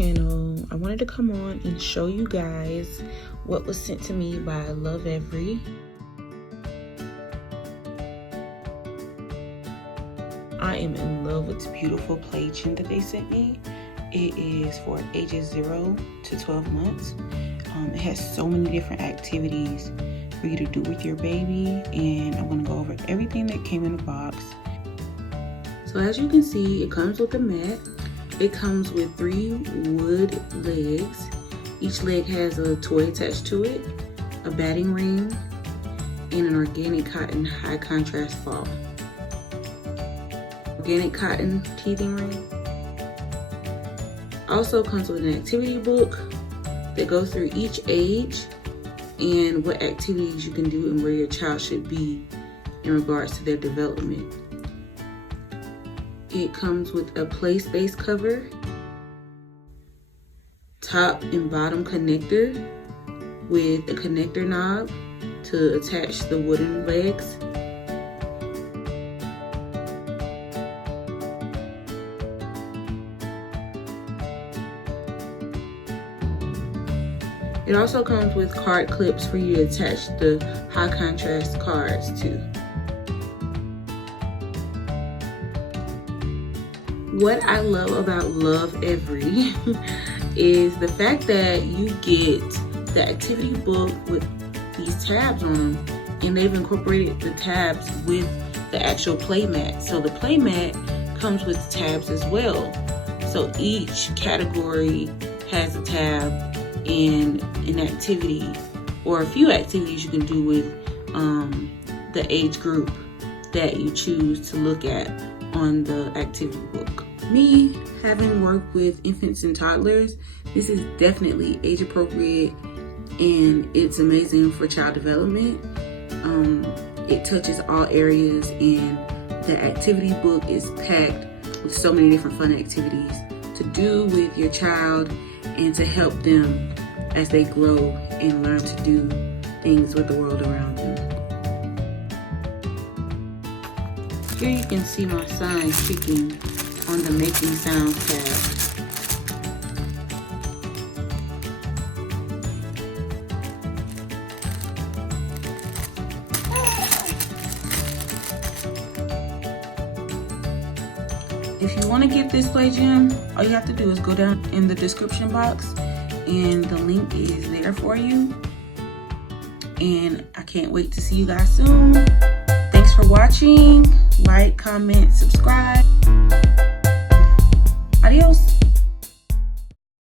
channel. I wanted to come on and show you guys what was sent to me by LovEvery. I am in love with this beautiful play gym that they sent me. It is for ages 0 to 12 months. It has so many different activities for you to do with your baby, and I'm going to go over everything that came in the box. So as you can see, it comes with a mat. It comes with 3 wood legs. Each leg has a toy attached to it, a batting ring, and an organic cotton high contrast ball. Organic cotton teething ring. Also comes with an activity book that goes through each age and what activities you can do and where your child should be in regards to their development. It comes with a play space cover, top and bottom connector with a connector knob to attach the wooden legs. It also comes with card clips for you to attach the high contrast cards to. What I love about LovEvery is the fact that you get the activity book with these tabs on them, and they've incorporated the tabs with the actual play mat. So the play mat comes with tabs as well. So each category has a tab and an activity or a few activities you can do with the age group that you choose to look at on the activity book. Me, having worked with infants and toddlers, this is definitely age appropriate and it's amazing for child development. It touches all areas, and the activity book is packed with so many different fun activities to do with your child and to help them as they grow and learn to do things with the world around them. Here you can see my son kicking on the making sounds tab. If you want to get this play gym, all you have to do is go down in the description box and the link is there for you. And I can't wait to see you guys soon. Thanks for watching. Like, comment, subscribe.